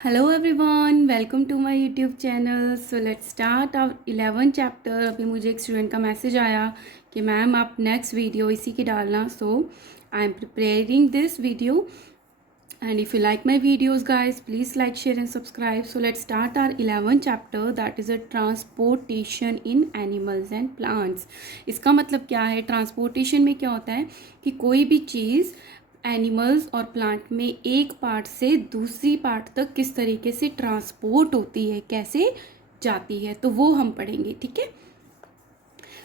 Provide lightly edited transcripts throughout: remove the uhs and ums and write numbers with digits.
Hello everyone, welcome to my YouTube channel. So let's start our 11 chapter. अभी मुझे एक student का message आया कि मैम आप नेक्स्ट वीडियो इसी की डालना। So I am preparing this video and if you like my videos guys please like share and subscribe. So let's start our 11 chapter that is a transportation in animals and plants. इसका मतलब क्या है? Transportation में क्या होता है कि कोई भी चीज़ एनिमल्स और प्लांट में एक पार्ट से दूसरी पार्ट तक किस तरीके से ट्रांसपोर्ट होती है, कैसे जाती है, तो वो हम पढ़ेंगे। ठीक है।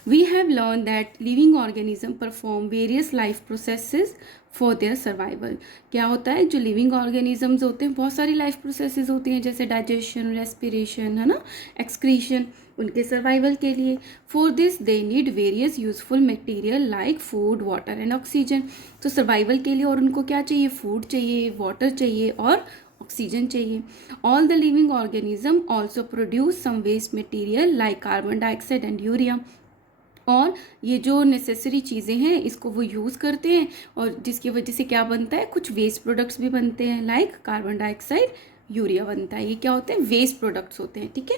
We have learned that living organism perform various life processes for their survival। क्या होता है? जो लिविंग ऑर्गेनिजम्स होते हैं बहुत सारी लाइफ प्रोसेसेस होती हैं, जैसे डाइजेशन, रेस्पिरेशन, है ना, एक्सक्रीशन, उनके सर्वाइवल के लिए। For this they need various useful material like food, water and oxygen. तो सर्वाइवल के लिए और उनको क्या चाहिए? फूड चाहिए, वाटर चाहिए और ऑक्सीजन चाहिए। All the living organism also produce some waste material like carbon dioxide and urea. और ये जो नेसेसरी चीज़ें हैं इसको वो यूज़ करते हैं और जिसकी वजह से क्या बनता है? कुछ वेस्ट प्रोडक्ट्स भी बनते हैं, लाइक कार्बन डाइऑक्साइड, यूरिया बनता है। ये क्या होते हैं? वेस्ट प्रोडक्ट्स होते हैं। ठीक है।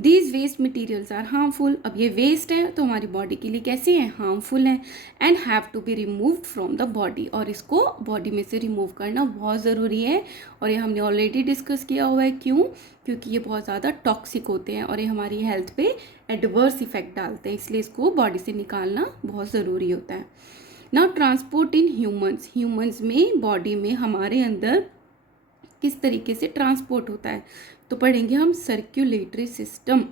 These waste materials are harmful. अब ये वेस्ट है तो हमारी बॉडी के लिए कैसे हैं? हार्मफुल हैं and have to be removed from the body. और इसको बॉडी में से रिमूव करना बहुत ज़रूरी है और ये हमने ऑलरेडी डिस्कस किया हुआ है। क्यों? क्योंकि ये बहुत ज़्यादा टॉक्सिक होते हैं और ये हमारी हेल्थ पे एडवर्स इफेक्ट डालते हैं, इसलिए इसको बॉडी से निकालना बहुत ज़रूरी होता है। Now transport in humans. Humans में, बॉडी में, हमारे अंदर किस तरीके से ट्रांसपोर्ट होता है तो पढ़ेंगे हम सर्कुलेटरी सिस्टम।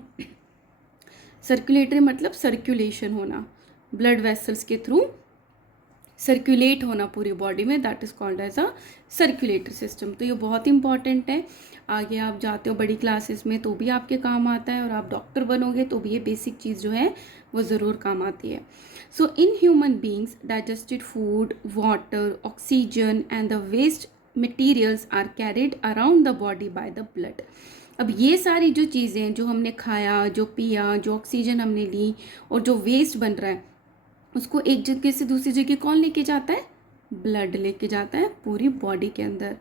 सर्कुलेटरी मतलब सर्कुलेशन होना, ब्लड वेसल्स के थ्रू सर्कुलेट होना पूरी बॉडी में, that is called as a circulatory system. तो ये बहुत इंपॉर्टेंट है। आगे आप जाते हो बड़ी क्लासेस में तो भी आपके काम आता है और आप डॉक्टर बनोगे तो भी ये बेसिक चीज़ जो है वो ज़रूर काम आती है। So in human beings digested food, water, oxygen and the waste materials are carried around the body by the blood. अब ये सारी जो चीज़ें जो हमने खाया, जो पिया, जो ऑक्सीजन हमने ली और जो वेस्ट बन रहा है उसको एक जगह से दूसरी जगह कौन लेके जाता है? ब्लड लेके जाता है पूरी बॉडी के अंदर।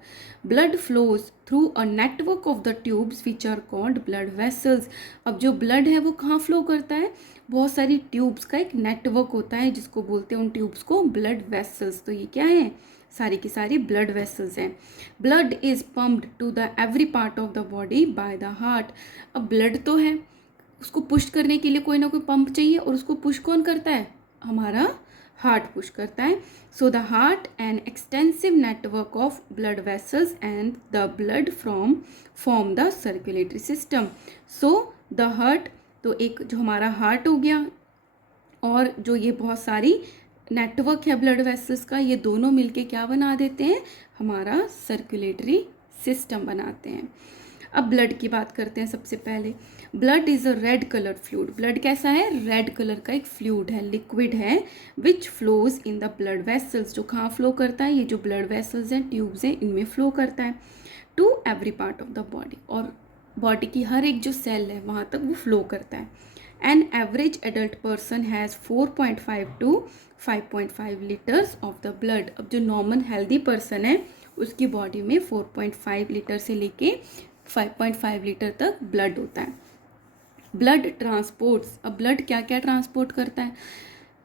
Blood flows through a network of the tubes which are called blood vessels. अब जो ब्लड है वो कहाँ फ्लो करता है? बहुत सारी ट्यूब्स का एक नेटवर्क होता है जिसको बोलते हैं उन ट्यूब्स को ब्लड वेसल्स। तो ये क्या है? सारी की सारी ब्लड वेसल्स हैं। Blood is pumped to the every part of the body by the heart. अब ब्लड तो है, उसको पुश करने के लिए कोई ना कोई पंप चाहिए और उसको पुश कौन करता है? हमारा हार्ट पुश करता है। So the heart an extensive network of blood vessels and the blood from form the circulatory system. So the heart, तो एक जो हमारा हार्ट हो गया और जो ये बहुत सारी नेटवर्क है ब्लड वेसल्स का, ये दोनों मिलके क्या बना देते हैं? हमारा सर्कुलेटरी सिस्टम बनाते हैं। अब ब्लड की बात करते हैं सबसे पहले। Blood is a red colour fluid. Blood कैसा है? रेड कलर का एक फ्लूइड है, लिक्विड है, which flows in the blood vessels. जो कहाँ फ्लो करता है? ये जो ब्लड वेसल्स हैं, ट्यूब्स हैं, इनमें फ्लो करता है to every part of the body. और बॉडी की हर एक जो सेल है वहाँ तक वो फ्लो करता है। An average adult person has 4.5 to 5.5 litres of the blood. अब जो नॉर्मल हेल्दी पर्सन है उसकी बॉडी में 4.5 लीटर से लेके 5.5 लीटर तक ब्लड होता है। Blood transports. अब ब्लड क्या क्या ट्रांसपोर्ट करता है?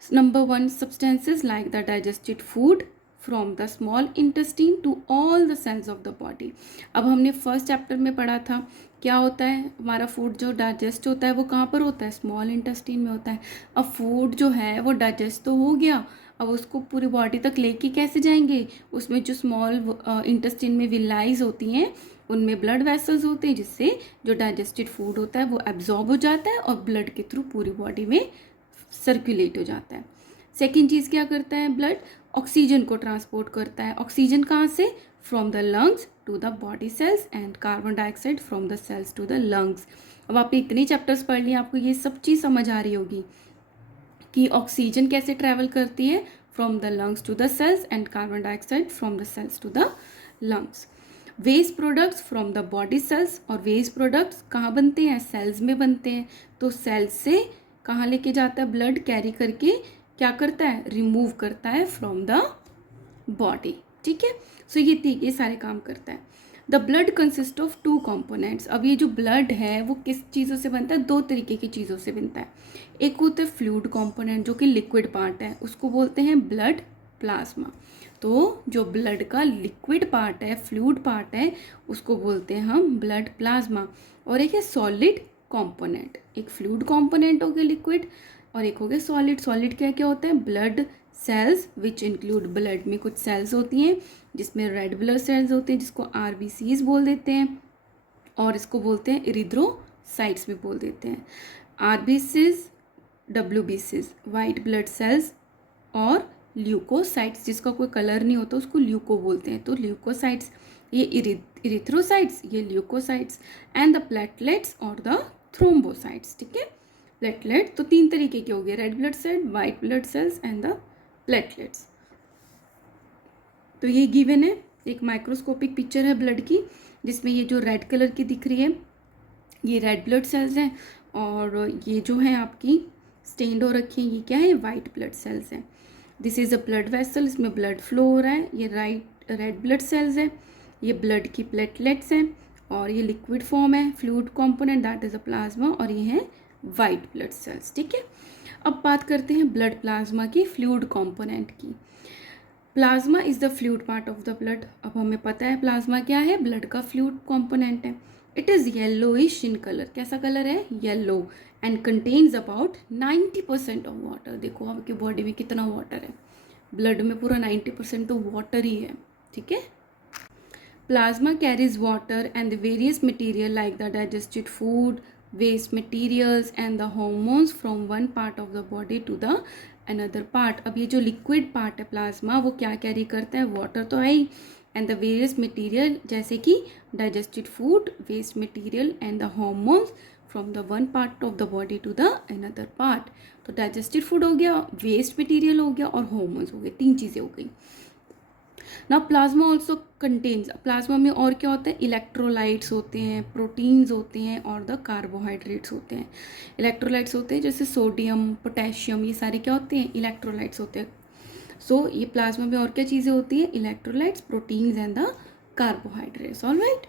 Number 1, substances like the digested food from the small intestine to all the cells of the body. अब हमने फर्स्ट चैप्टर में पढ़ा था क्या होता है? हमारा फूड जो डाइजेस्ट होता है वो कहाँ पर होता है? स्मॉल इंटेस्टाइन में होता है। अब फूड जो है वो डाइजेस्ट तो हो गया, अब उसको पूरी बॉडी तक लेके कैसे जाएंगे? उसमें जो स्मॉल इंटेस्टाइन में विलाइज होती हैं उनमें ब्लड वेसल्स होते हैं जिससे जो डाइजेस्टेड फूड होता है वो एब्जॉर्ब हो जाता है और ब्लड के थ्रू पूरी बॉडी में सर्कुलेट हो जाता है। सेकेंड चीज़ क्या करता है? ब्लड ऑक्सीजन को ट्रांसपोर्ट करता है। ऑक्सीजन कहाँ से? From the lungs to the body cells and carbon dioxide from the cells to the lungs. अब आपने इतने चैप्टर्स पढ़ लिए, आपको ये सब चीज़ समझ आ रही होगी कि ऑक्सीजन कैसे ट्रैवल करती है from the lungs to the cells and carbon dioxide from the cells to the lungs. Waste products from the body cells. और वेस्ट प्रोडक्ट्स कहाँ बनते हैं? सेल्स में बनते हैं। तो सेल्स से कहाँ लेके जाता है? ब्लड कैरी करके क्या करता है? रिमूव करता है फ्रॉम द बॉडी। ठीक है। सो ये सारे काम करता है। The blood consist of two components. अब ये जो ब्लड है वो किस चीज़ों से बनता है, दो तरीके की चीज़ों से बनता है। एक होता है फ्लूइड कंपोनेंट जो कि लिक्विड पार्ट है, उसको बोलते हैं ब्लड प्लाज्मा। तो जो ब्लड का लिक्विड पार्ट है, फ्लूइड पार्ट है, उसको बोलते हैं हम ब्लड प्लाज्मा। और एक है सॉलिड कंपोनेंट, एक फ्लूइड कंपोनेंट हो गया लिक्विड और एक हो गया सॉलिड। सॉलिड क्या क्या होता है, blood cells which include, blood में कुछ सेल्स होती हैं जिसमें रेड ब्लड सेल्स होते हैं जिसको आरबीसीज बोल देते हैं, और इसको बोलते हैं इरिथ्रोसाइट्स भी बोल देते हैं। आरबीसीज, डब्ल्यूबीसीज वाइट ब्लड सेल्स, और ल्यूकोसाइट्स जिसका कोई कलर नहीं होता उसको ल्यूको बोलते हैं। तो ल्यूकोसाइट्स ये इरिथ्रोसाइट्स, ये ल्यूकोसाइट्स, एंड द प्लेटलेट्स और द थ्रोम्बोसाइट्स। ठीक है, प्लेटलेट तो तीन तरीके के हो गए, red blood cell, white blood cells and the platelets. तो ये गिवन है, एक माइक्रोस्कोपिक पिक्चर है ब्लड की जिसमें ये जो रेड कलर की दिख रही है ये रेड ब्लड सेल्स हैं, और ये जो है आपकी स्टेन्ड हो रखी है ये क्या है, वाइट ब्लड सेल्स हैं। This is a blood vessel, इसमें ब्लड फ्लो हो रहा है। ये रेड ब्लड सेल्स है, ये ब्लड की प्लेटलेट्स हैं, और ये लिक्विड फॉर्म है fluid component that is a plasma, और ये है वाइट ब्लड सेल्स। ठीक है, अब बात करते हैं ब्लड प्लाज्मा की, फ्लूइड कंपोनेंट की। Plasma is the fluid part of the blood. अब हमें पता है प्लाज्मा क्या है, ब्लड का फ्लूइड कंपोनेंट है। It is yellowish in colour, कैसा कलर है, yellow, and contains about 90% of water. देखो आपकी बॉडी में कितना वाटर है, ब्लड में पूरा 90% तो वाटर ही है। ठीक है, plasma carries water and the various material like the digested food, waste materials and the hormones from one part of the body to the another part। अब ये जो लिक्विड पार्ट है प्लाज्मा वो क्या कैरी करता है, वाटर तो है ही, एंड द वेरियस मटीरियल जैसे कि digested food, waste material and the hormones from the one part of the body to the another part. तो डाइजेस्टेड फूड हो गया, वेस्ट मटीरियल हो गया और हॉर्मोन्स हो गए, तीन चीज़ें हो गई। ना प्लाज्मा ऑल्सो कंटेन्स, प्लाज्मा में और क्या होता है, इलेक्ट्रोलाइट्स होते हैं, प्रोटीन्स होते हैं और द कार्बोहाइड्रेट्स होते हैं। इलेक्ट्रोलाइट्स होते हैं जैसे सोडियम, पोटेशियम, ये सारे क्या होते हैं, इलेक्ट्रोलाइट्स होते हैं। सो ये प्लाज्मा में और क्या चीज़ें होती हैं, electrolytes, proteins and the carbohydrates. Alright,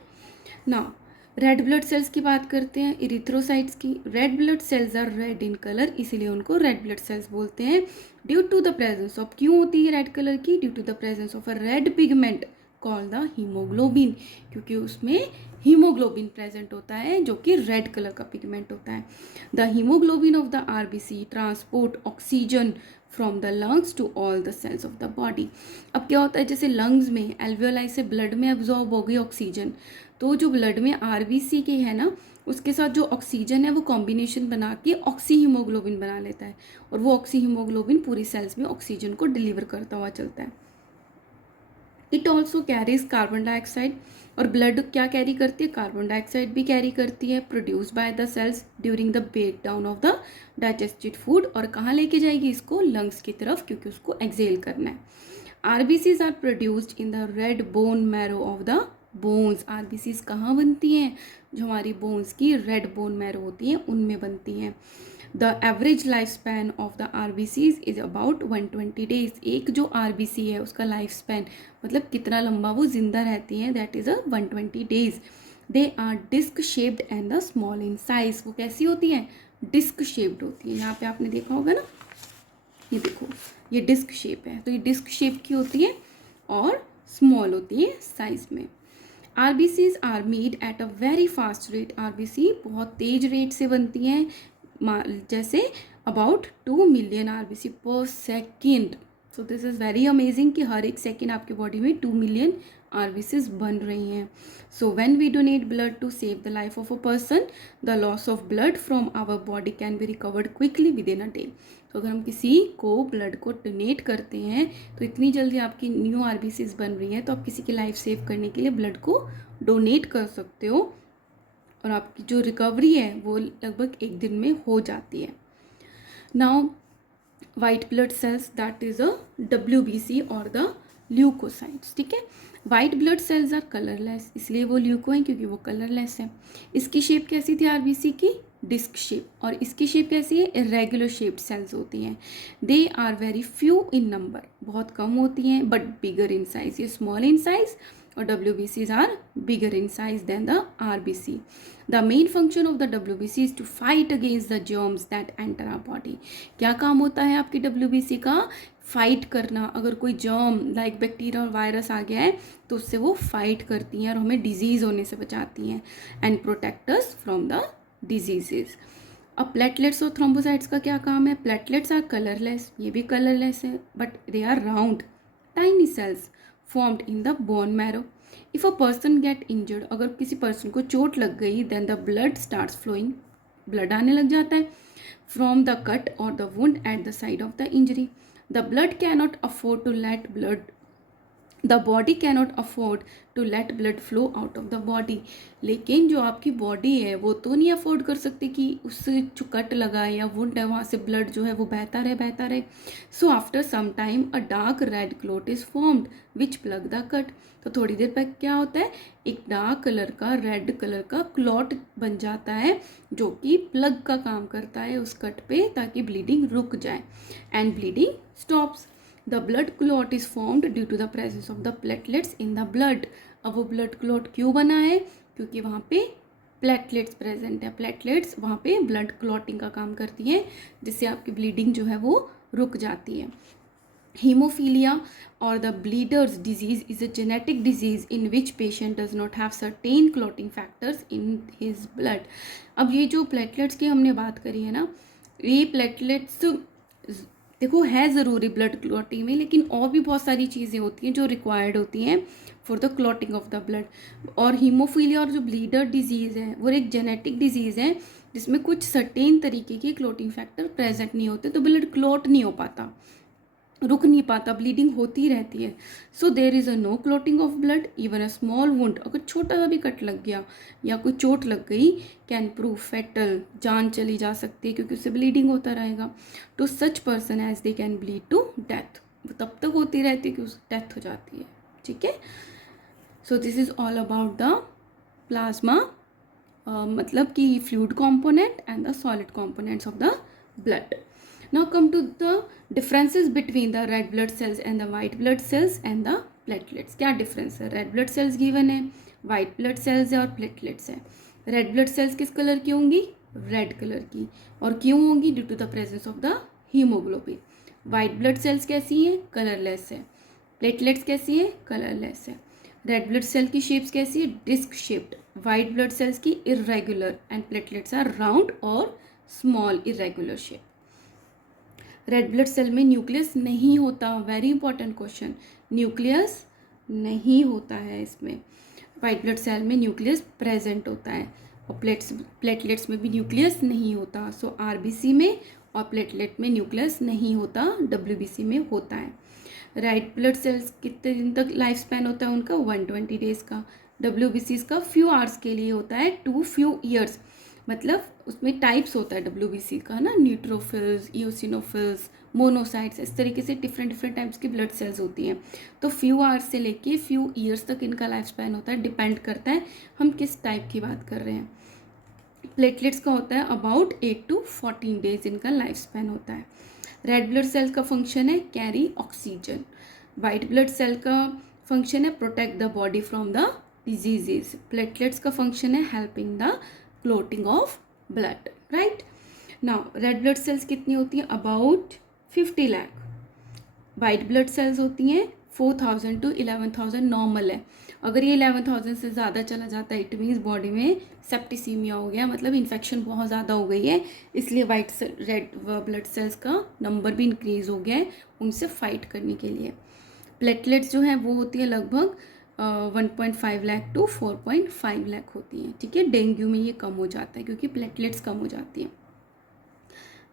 now red blood cells की बात करते हैं, इरिथ्रोसाइट्स की। Red blood cells are red in colour, इसीलिए उनको रेड ब्लड सेल्स बोलते हैं। Due to the presence of, क्यों होती है रेड कलर की, due to the presence of a red pigment called the haemoglobin, क्योंकि उसमें हीमोग्लोबिन प्रेजेंट होता है जो कि रेड कलर का पिगमेंट होता है। The haemoglobin of the RBC transport oxygen from the lungs to all the cells of the body. अब क्या होता है, जैसे लंग्स में एल्वियोलाई से ब्लड में एब्जॉर्ब हो गई ऑक्सीजन, तो जो ब्लड में आरबीसी के है ना उसके साथ जो ऑक्सीजन है वो कॉम्बिनेशन बना के ऑक्सी हीमोग्लोबिन बना लेता है, और वो ऑक्सी हीमोग्लोबिन पूरी सेल्स में ऑक्सीजन को डिलीवर करता हुआ चलता है। It also carries carbon dioxide, और ब्लड क्या कैरी करती है, कार्बन डाइऑक्साइड भी कैरी करती है, produce by the cells during the break down of the digested food. और कहाँ लेके जाएगी इसको, लंग्स की तरफ, क्योंकि उसको एक्सेल करना है। RBCs are produced in the red bone marrow of the bones. RBCs कहाँ बनती हैं, जो हमारी बोन्स की रेड बोन मैरो होती है उनमें बनती हैं। The average life span of the RBCs is about 120 days. एक जो आरबीसी है उसका लाइफ स्पैन मतलब कितना लंबा वो जिंदा रहती है, that is a 120 days. They are disc shaped and the small in size. वो कैसी होती हैं, डिस्क शेप्ड होती है। यहाँ पे आपने देखा होगा ना, ये देखो ये डिस्क शेप है, तो ये डिस्क शेप की होती है और स्मॉल होती है साइज में। RBCs are made at a very fast rate. RBC बहुत तेज रेट से बनती हैं, जैसे about 2 million RBC per second. So this is very amazing कि हर एक सेकेंड आपके बॉडी में 2 मिलियन आरबीसीज बन रही हैं। So when we donate blood to save the life of a person, the loss of blood from our body can be recovered quickly within a day. तो अगर हम किसी को ब्लड को डोनेट करते हैं तो इतनी जल्दी आपकी न्यू आरबीसीज बन रही हैं, तो आप किसी की लाइफ सेव करने के लिए ब्लड को डोनेट कर सकते हो, और आपकी जो रिकवरी है वो लगभग एक दिन में हो जाती है। Now white blood cells, that is a WBC और द ल्यूकोसाइट्स। ठीक है, white blood cells are colourless, इसलिए वो ल्यूको हैं क्योंकि वो कलरलेस है। इसकी शेप कैसी थी आरबीसी की, डिस्क शेप, और इसकी शेप कैसी है, इरेगुलर शेप्ड सेल्स होती हैं। They are very few in number, बहुत कम होती हैं, बट बिगर इन साइज, ये स्मॉल इन साइज और WBCs are bigger in size than the RBC. The main function of the WBC is to fight against the germs that enter our body. क्या काम होता है आपकी WBC का? Fight करना. अगर कोई जर्म लाइक बैक्टीरिया और वायरस आ गया है तो उससे वो फाइट करती हैं और हमें डिजीज होने से बचाती हैं and protect us from the diseases. अब प्लेटलेट्स और थ्रोम्बोसाइट्स का क्या काम है? प्लेटलेट्स आर कलरलेस, ये भी कलरलेस है, but they are round tiny cells formed in the bone marrow. If a person get injured, अगर किसी पर्सन को चोट लग गई, then the blood starts flowing, blood आने लग जाता है फ्रॉम द कट और the wound at the side of the injury. The blood cannot afford to let blood the body cannot afford to let blood flow out of the body. लेकिन जो आपकी body है वो तो नहीं afford कर सकती कि उससे जो कट लगा है या वुंड है वहाँ से ब्लड जो है वो बहता रहे. So after some time a dark red clot is formed which plug the cut. तो थोड़ी देर तक क्या होता है, एक डार्क कलर का रेड कलर का क्लॉट बन जाता है जो कि प्लग का काम करता है उस कट पे, ताकि ब्लीडिंग रुक जाए and bleeding stops. The blood clot is formed due to the presence of the platelets in the blood. अब वो ब्लड क्लॉट क्यों बना है? क्योंकि वहाँ पे प्लेटलेट्स प्रेजेंट है. प्लेटलेट्स वहाँ पे ब्लड क्लॉटिंग का काम करती है जिससे आपकी ब्लीडिंग जो है वो रुक जाती है. हीमोफीलिया और the bleeders disease is a genetic disease in which patient does not have certain clotting factors in his blood. अब ये जो प्लेटलेट्स की हमने बात करी है ना, ये प्लेटलेट्स देखो है ज़रूरी ब्लड क्लॉटिंग में, लेकिन और भी बहुत सारी चीज़ें होती हैं जो रिक्वायर्ड होती हैं for the clotting of the blood. और हीमोफीलिया और जो ब्लीडर डिजीज़ है वो एक जेनेटिक डिजीज़ है जिसमें कुछ सर्टेन तरीके के क्लॉटिंग फैक्टर प्रेजेंट नहीं होते, तो ब्लड क्लॉट नहीं हो पाता, रुक नहीं पाता, ब्लीडिंग होती रहती है. So there is a no clotting of blood. Even a small wound, अगर छोटा सा भी कट लग गया या कोई चोट लग गई, कैन प्रूव फेटल, जान चली जा सकती है क्योंकि उससे ब्लीडिंग होता रहेगा. To such person as they can bleed to death. वो तब तक होती रहती है कि उस डेथ हो जाती है. ठीक है. So this is all about the plasma, मतलब कि fluid component and the solid components of the blood. Now come to the differences between the red blood cells and the white blood cells and the platelets. क्या difference है? red blood cells given है, white blood cells है और platelets है. red blood cells किस colour की होंगी? red colour की. और क्यों होंगी? due to the presence of the hemoglobin. white blood cells कैसी हैं? कलरलेस है. platelets कैसी है? कलरलेस है. red blood cell की shapes कैसी है? disc shaped. white blood cells की irregular and platelets are round और small irregular shape. Red blood cell में न्यूक्लियस नहीं होता. Very important question. न्यूक्लियस नहीं होता है इसमें. वाइट ब्लड सेल में न्यूक्लियस प्रेजेंट होता है और प्लेटलेट्स में भी न्यूक्लियस नहीं होता. सो RBC में और प्लेटलेट में न्यूक्लियस नहीं होता, WBC में होता है. रेड ब्लड सेल्स कितने दिन तक लाइफ स्पैन होता है उनका? 120 डेज का. WBCs का फ्यू आवर्स के लिए होता है, टू फ्यू ईयर्स. मतलब उसमें टाइप्स होता है WBC का ना, न्यूट्रोफिल्स, इओसिनोफिल्स, मोनोसाइट्स, इस तरीके से डिफरेंट टाइप्स की ब्लड सेल्स होती हैं. तो फ्यू आवर्स से लेके फ्यू ईयर्स तक इनका लाइफ स्पैन होता है. डिपेंड करता है हम किस टाइप की बात कर रहे हैं. प्लेटलेट्स का होता है अबाउट 8 to 14 डेज इनका लाइफ स्पैन होता है. रेड ब्लड सेल का फंक्शन है carry oxygen. White blood cell का फंक्शन है protect the body from the diseases. Platelets का फंक्शन है helping the clotting of blood. Right. Now red blood cells कितनी होती हैं? About 50 lakh. White blood cells होती हैं 4000 to 11,000 नॉर्मल है. अगर ये 11,000 से ज़्यादा चला जाता है इट मीन्स बॉडी में सेप्टिसीमिया हो गया, मतलब इन्फेक्शन बहुत ज़्यादा हो गई है, इसलिए रेड ब्लड सेल्स का नंबर भी इंक्रीज़ हो गया है उनसे फाइट करने के लिए. प्लेटलेट्स जो हैं वो होती है लगभग 1.5 लाख to 4.5 लाख होती हैं. ठीक है. डेंगू में ये कम हो जाता है क्योंकि प्लेटलेट्स कम हो जाती हैं,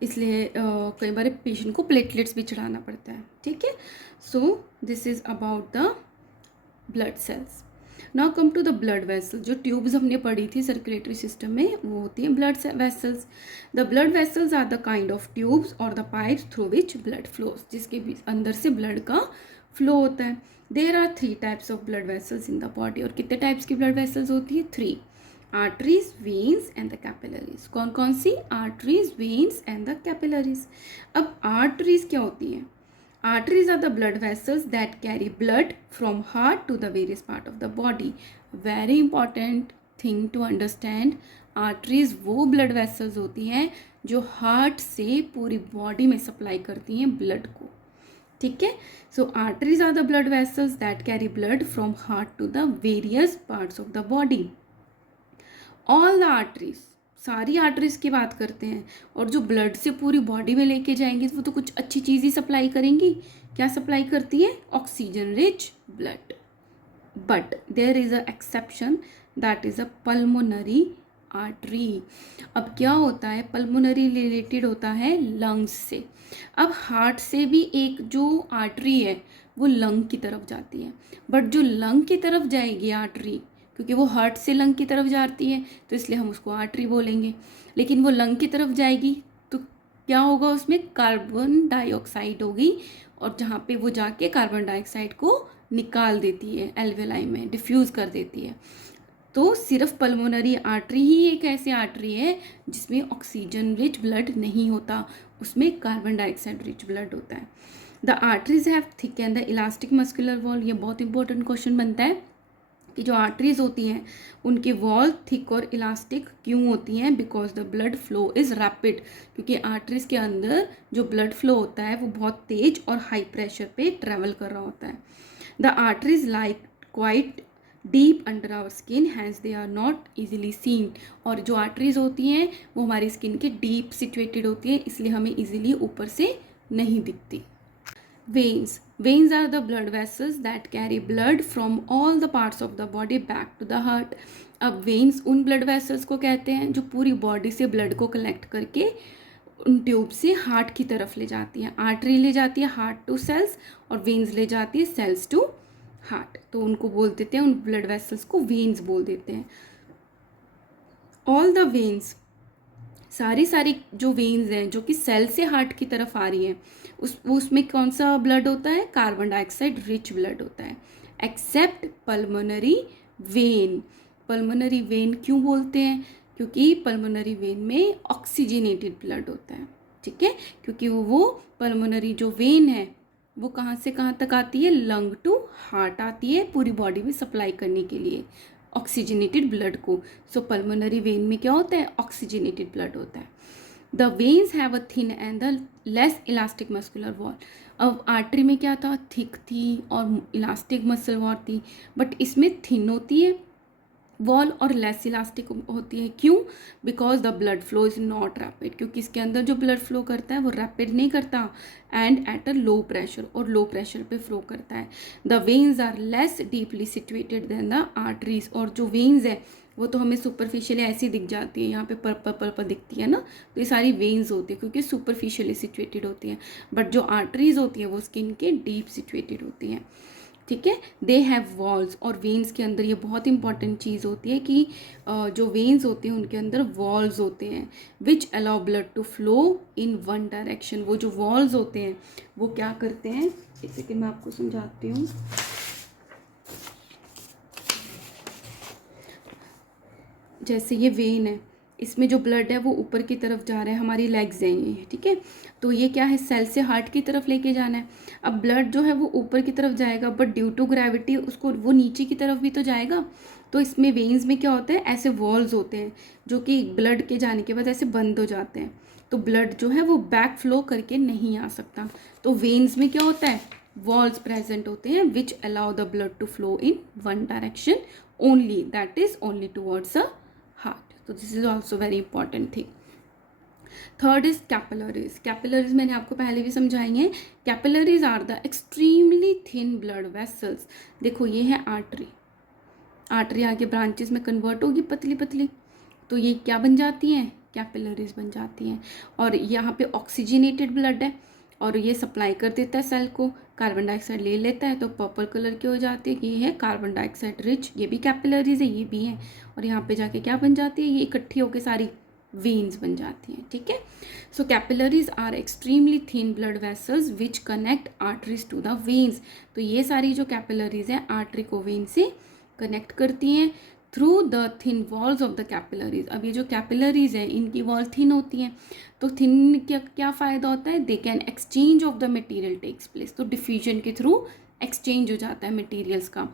इसलिए कई बार पेशेंट को प्लेटलेट्स भी चढ़ाना पड़ता है. ठीक है. So this is about the blood cells. Now come to the blood vessel. जो ट्यूब्स हमने पढ़ी थी सर्कुलेटरी सिस्टम में वो होती हैं blood vessels. The blood vessels are the kind of tubes और the pipes through which blood flows, जिसके अंदर से ब्लड का फ्लो होता है. There are 3 types of blood vessels in the body. और कितने टाइप्स की ब्लड वेसल्स होती है? 3. Arteries, veins and the capillaries. कौन कौन सी? Arteries, veins and the capillaries. अब आर्टरीज क्या होती हैं? Arteries are the blood vessels that carry blood from heart to the various part of the body. Very important thing to understand. Arteries वो blood vessels होती हैं जो heart से पूरी बॉडी में सप्लाई करती हैं ब्लड को. ठीक है. So arteries are the blood vessels that carry blood from heart to the various parts of the body. All the arteries, सारी आर्टरीज की बात करते हैं, और जो ब्लड से पूरी बॉडी में लेके जाएंगी वो तो कुछ अच्छी चीज़ ही सप्लाई करेंगी. क्या सप्लाई करती है? Oxygen rich blood. But there is a exception, that is a pulmonary artery. अब क्या होता है? पल्मोनरी रिलेटेड होता है लंग्स से. अब हार्ट से भी एक जो आर्टरी है वो लंग की तरफ जाती है, बट जो लंग की तरफ जाएगी आर्टरी, क्योंकि वो हार्ट से लंग की तरफ जाती है तो इसलिए हम उसको आर्टरी बोलेंगे, लेकिन वो लंग की तरफ जाएगी तो क्या होगा? उसमें कार्बन डाइऑक्साइड होगी, और जहाँ पे वो जाके कार्बन डाइऑक्साइड को निकाल देती है, एल्वेलाई में डिफ्यूज़ कर देती है. तो सिर्फ पल्मोनरी आर्टरी ही एक ऐसी आर्टरी है जिसमें ऑक्सीजन रिच ब्लड नहीं होता, उसमें कार्बन डाइऑक्साइड रिच ब्लड होता है. The arteries have thick and the elastic muscular wall. ये बहुत इंपॉर्टेंट क्वेश्चन बनता है कि जो आर्टरीज होती हैं उनकी वॉल थिक और इलास्टिक क्यों होती हैं? Because the blood flow is rapid. क्योंकि आर्टरीज के अंदर जो ब्लड फ्लो होता है वो बहुत तेज और हाई प्रेशर पे ट्रेवल कर रहा होता है. The arteries like quite deep under our skin, hence they are not easily seen. और जो आर्टरीज होती हैं वो हमारी स्किन के डीप सिचुएटेड होती हैं, इसलिए हमें ईजिली ऊपर से नहीं दिखती. Veins. Veins are the blood vessels that carry blood from all the parts of the body back to the heart. अब veins उन blood vessels को कहते हैं जो पूरी बॉडी से ब्लड को कलेक्ट करके उन ट्यूब से हार्ट की तरफ ले जाती हैं. आर्टरी ले जाती है हार्ट टू सेल्स और वेन्स ले जाती है सेल्स टू हार्ट. तो उनको बोल देते हैं, उन ब्लड वेसल्स को वेन्स बोल देते हैं. ऑल द वेन्स, सारी जो वेन्स हैं जो कि सेल से हार्ट की तरफ आ रही हैं, उसमें कौन सा ब्लड होता है? कार्बन डाइऑक्साइड रिच ब्लड होता है. Accept pulmonary vein. Pulmonary vein क्यों बोलते हैं? क्योंकि पल्मोनरी वेन में ऑक्सीजनेटेड ब्लड होता है. ठीक है, क्योंकि वो पल्मोनरी जो वेन है वो कहाँ से कहाँ तक आती है? लंग टू हार्ट आती है, पूरी बॉडी में सप्लाई करने के लिए ऑक्सीजनेटेड ब्लड को. सो पल्मोनरी वेन में क्या होता है? ऑक्सीजनेटेड ब्लड होता है. The veins have a thin and the less elastic muscular wall. अब आर्टरी में क्या था? थिक थी और इलास्टिक मसल वॉल थी, बट इसमें थिन होती है वॉल और लेस इलास्टिक होती है. क्यों? Because the blood flow is not rapid. क्योंकि इसके अंदर जो ब्लड फ्लो करता है वो रैपिड नहीं करता, and at a low pressure, और लो प्रेशर पे फ्लो करता है. The veins are less deeply situated than the arteries. और जो वेन्स है वो तो हमें सुपरफिशियली ऐसी दिख जाती है, यहाँ पे पर्पल पर्पल दिखती है ना, तो ये सारी वेन्स होती है क्योंकि सुपरफिशियली सिचुएटेड होती हैं. बट जो आर्टरीज होती हैं वो स्किन के डीप सिचुएटेड होती हैं. ठीक है. They have walls. और वेन्स के अंदर ये बहुत इंपॉर्टेंट चीज़ होती है कि जो वेन्स होते हैं उनके अंदर वॉल्स होते हैं which allow blood to flow in one direction. वो जो वॉल्स होते हैं वो क्या करते हैं? एक सेकेंड मैं आपको समझाती हूँ. जैसे ये वेन है, इसमें जो ब्लड है वो ऊपर की तरफ जा रहा है, हमारी लेग्स हैं ये. ठीक है, तो ये क्या है? सेल से हार्ट की तरफ लेके जाना है. अब ब्लड जो है वो ऊपर की तरफ जाएगा, बट ड्यू टू ग्रेविटी उसको वो नीचे की तरफ भी तो जाएगा. तो इसमें वेन्स में क्या होता है? ऐसे वॉल्स होते हैं जो कि ब्लड के जाने के बाद ऐसे बंद हो जाते हैं, तो ब्लड जो है वो बैक फ्लो करके नहीं आ सकता. तो वेन्स में क्या होता है? वॉल्स प्रेजेंट होते हैं which allow the blood to flow in one direction only, that is only towards the heart. तो this is also very important thing. Third is capillaries. Capillaries मैंने आपको पहले भी समझाई हैं. Capillaries are the extremely thin blood vessels. देखो ये है आर्टरी, आर्टरी आगे ब्रांचेस में कन्वर्ट होगी पतली पतली, तो ये क्या बन जाती हैं? कैपिलरीज बन जाती हैं. और यहाँ पे ऑक्सीजनेटेड ब्लड है और ये सप्लाई कर देता है सेल को, कार्बन डाइऑक्साइड ले लेता है तो पर्पल कलर की हो जाती है कि ये है कार्बन डाइऑक्साइड रिच. ये भी कैपिलरीज है, ये भी है. और यहाँ पे जाके क्या बन जाती है? ये इकट्ठी होकर सारी वेन्स बन जाती हैं. ठीक है. So capillaries are extremely thin blood vessels which connect arteries to the veins. तो ये सारी जो कैपिलरीज हैं आर्टरी को वेन से कनेक्ट करती हैं. Through the thin walls of the capillaries. अब ये जो कैपिलरीज हैं इनकी वॉल थिन होती हैं, तो थिन क्या क्या फ़ायदा होता है, they can exchange of the material takes place, तो डिफ्यूजन के थ्रू एक्सचेंज हो जाता है मटेरियल्स का।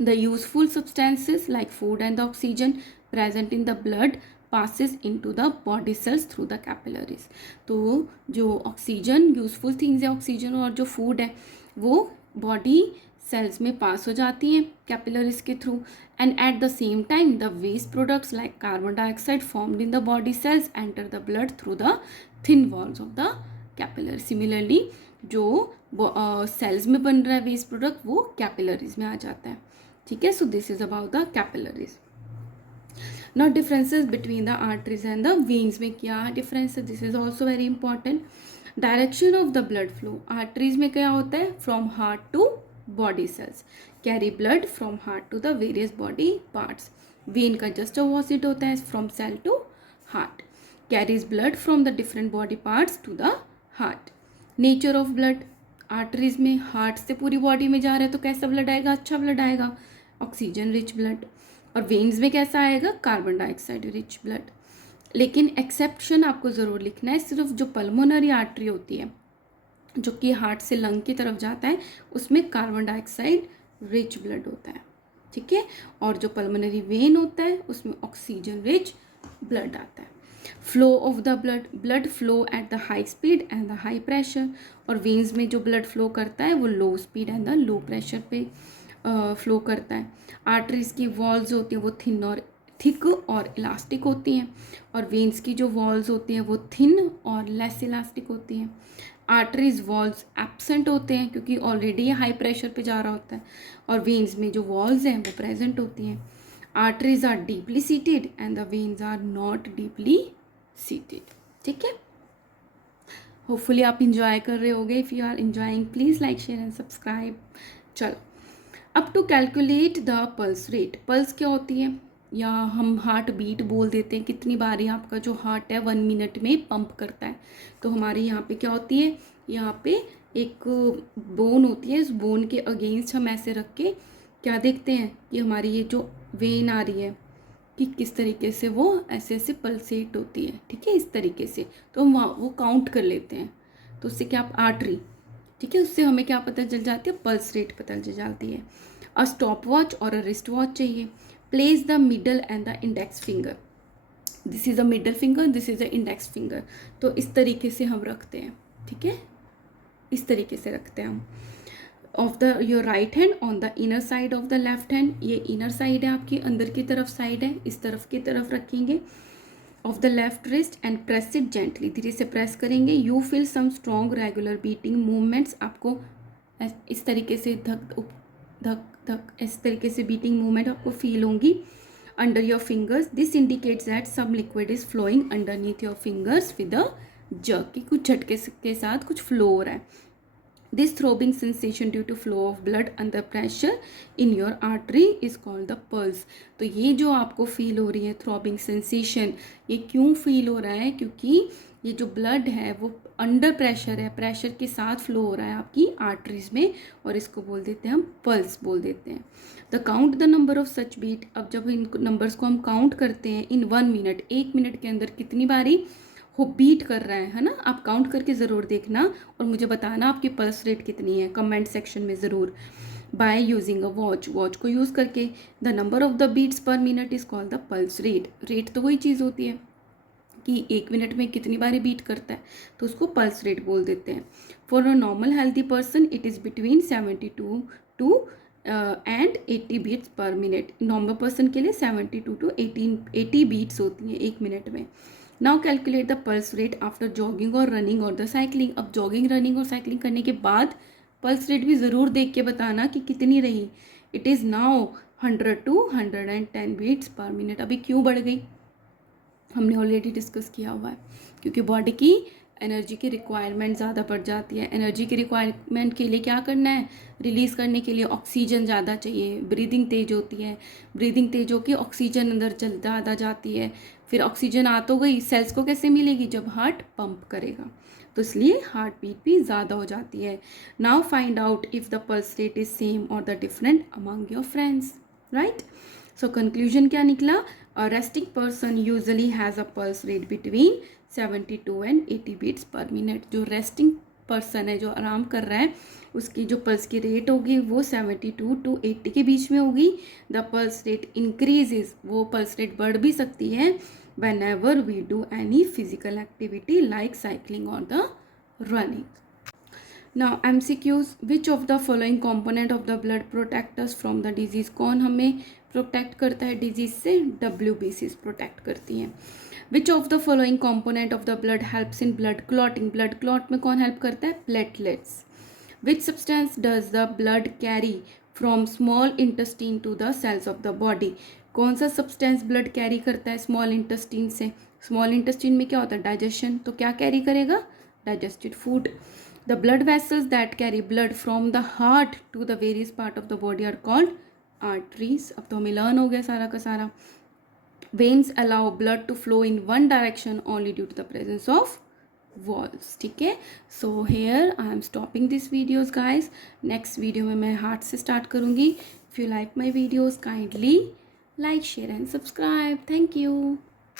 The useful substances like food and the oxygen present in the blood passes into the body cells through the capillaries। तो जो oxygen useful things है, oxygen और जो फूड है वो बॉडी सेल्स में पास हो जाती हैं कैपिलरीज के through. And at the same time the waste products like carbon dioxide formed in the body cells enter the blood through the thin walls of the capillary. Similarly जो cells में बन रहा है वेस्ट प्रोडक्ट वो capillaries में आ जाता है। ठीक है, so this is about the capillaries. Now differences between the arteries and the veins में क्या difference है, this is also very important। Direction of the blood flow, arteries में क्या होता है, from heart to body cells, carry blood from heart to the various body parts। vein का just opposite होता है, from cell to heart, carries blood from the different body parts to the heart। nature of blood, arteries में heart से पूरी body में जा रहा है तो कैसा blood आएगा, अच्छा blood आएगा, ऑक्सीजन रिच ब्लड। और वेन्स में कैसा आएगा, कार्बन डाइऑक्साइड रिच ब्लड। लेकिन एक्सेप्शन आपको ज़रूर लिखना है, सिर्फ जो पल्मोनरी आर्टरी होती है जो कि हार्ट से लंग की तरफ जाता है उसमें कार्बन डाइऑक्साइड रिच ब्लड होता है। ठीक है, और जो पल्मोनरी वेन होता है उसमें ऑक्सीजन रिच ब्लड आता है। Flow of the blood, blood flow at the high speed and the high pressure. और वेन्स में जो ब्लड फ्लो करता है वो लो speed and the low pressure पे फ्लो करता है। आर्टरीज की वॉल्स होती हैं वो थिक और इलास्टिक होती हैं, और वेन्स की जो वॉल्स होती हैं वो थिन और लेस इलास्टिक होती हैं। आर्टरीज वॉल्स एब्सेंट होते हैं क्योंकि ऑलरेडी हाई प्रेशर पे जा रहा होता है, और वेन्स में जो वॉल्स हैं वो प्रेजेंट होती हैं। Arteries are deeply seated and the veins are not deeply seated. ठीक है, होपफुली आप इंजॉय कर रहे होगे। If you are enjoying please like share and subscribe. चलो, अब to calculate the pulse rate, pulse क्या होती है या हम हार्ट बीट बोल देते हैं, कितनी बारी आपका जो हार्ट है 1 मिनट में पंप करता है। तो हमारे यहाँ पे क्या होती है, यहाँ पे एक बोन होती है, इस बोन के अगेंस्ट हम ऐसे रख के क्या देखते हैं कि हमारी ये जो वेन आ रही है कि किस तरीके से वो ऐसे ऐसे पल्सेट होती है। ठीक है, इस तरीके से तो हम वो काउंट कर लेते हैं, तो उससे क्या आर्टरी, ठीक है, उससे हमें क्या पता चल जाती है, पल्स रेट पता चल जाती है। अ स्टॉप वॉच और अ रिस्ट वॉच चाहिए। Place the middle and the index finger, this is a middle finger, this is a index finger. तो इस तरीके से हम रखते हैं। ठीक है, इस तरीके से रखते हैं हम। Of the your right hand on the inner side of the left hand, ये इनर साइड है आपकी, अंदर की तरफ साइड है, इस तरफ की तरफ रखेंगे। Of the left wrist and press it gently, धीरे से प्रेस करेंगे। You feel some strong regular beating movements, आपको इस तरीके से धक धक धक इस तरीके से बीटिंग मूवमेंट आपको फील होंगी under your fingers. This indicates that some liquid is flowing underneath your fingers with a jerk, कि कुछ झटके के साथ कुछ फ्लो हो रहा है। This throbbing sensation due to flow of blood under pressure in your artery is called the pulse। तो ये जो आपको फील हो रही है थ्रॉबिंग सेंसेशन, ये क्यों फील हो रहा है, क्योंकि ये जो ब्लड है वो अंडर प्रेशर है, प्रेशर के साथ फ्लो हो रहा है आपकी आर्टरीज में, और इसको बोल देते हैं हम पल्स बोल देते हैं। The count the number of such beat, अब जब इन नंबर्स को हम काउंट करते हैं इन 1 मिनट, 1 मिनट के अंदर कितनी बारी वो बीट कर रहा है ना, आप काउंट करके ज़रूर देखना और मुझे बताना आपकी पल्स रेट कितनी है कमेंट सेक्शन में ज़रूर। By using a watch, watch को यूज़ करके the number of the beats per minute is called the pulse rate. Rate तो वही चीज़ होती है कि 1 मिनट में कितनी बारी बीट करता है, तो उसको पल्स रेट बोल देते हैं। For a normal healthy person it is between 72 to and 80 beats per minute. Normal person के लिए 72 टू 80 बीट्स होती हैं 1 मिनट में। Now calculate the pulse rate after jogging और रनिंग और द साइकिलिंग। अब जॉगिंग, रनिंग और साइकिलिंग करने के बाद पल्स रेट भी ज़रूर देख के बताना कि कितनी रही। It is now 100 to 110 beats per minute. अभी क्यों बढ़ गई, हमने ऑलरेडी डिस्कस किया हुआ है, क्योंकि बॉडी की एनर्जी की रिक्वायरमेंट ज़्यादा बढ़ जाती है। एनर्जी की रिक्वायरमेंट के लिए क्या करना है, रिलीज़ करने के लिए ऑक्सीजन ज़्यादा चाहिए, ब्रीदिंग तेज होती है, ब्रीदिंग तेज होकर ऑक्सीजन अंदर ज़्यादा जाती है, फिर ऑक्सीजन आ तो गई, सेल्स को कैसे मिलेगी, जब हार्ट पंप करेगा, तो इसलिए हार्ट बीट भी ज़्यादा हो जाती है। Now find out if the pulse rate is same or the different among your friends, right. So conclusion क्या निकला? A resting person usually has a pulse rate between 72 and 80 beats per minute. जो resting person है, जो आराम कर रहा है, उसकी जो पल्स की रेट होगी वो 72 टू 80 के बीच में होगी। द पल्स रेट इंक्रीजेज, वो पल्स रेट बढ़ भी सकती है whenever we do any physical activity like cycling और the running. Now MCQs, which of the following component of the blood protect us from the disease? कौन हमें protect करता है डिजीज से? WBCs प्रोटेक्ट करती हैं। Which of the following component of the blood helps in blood clotting? Blood clot में कौन help करता है? Platelets. Which substance does the blood carry from small intestine to the cells of the body? कौन सा substance blood carry करता है small intestine से? Small intestine में क्या होता है? डाइजेशन। तो क्या कैरी करेगा? Digested food. The blood vessels that carry blood from the heart to the various part of the body are called arteries. अब तो हमें learn हो गया सारा का सारा। Veins allow blood to flow in one direction only due to the presence of walls. ठीक है, so here I am stopping this videos guys. Next video में मैं heart से start करूँगी. If you like my videos, kindly like, share and subscribe. Thank you.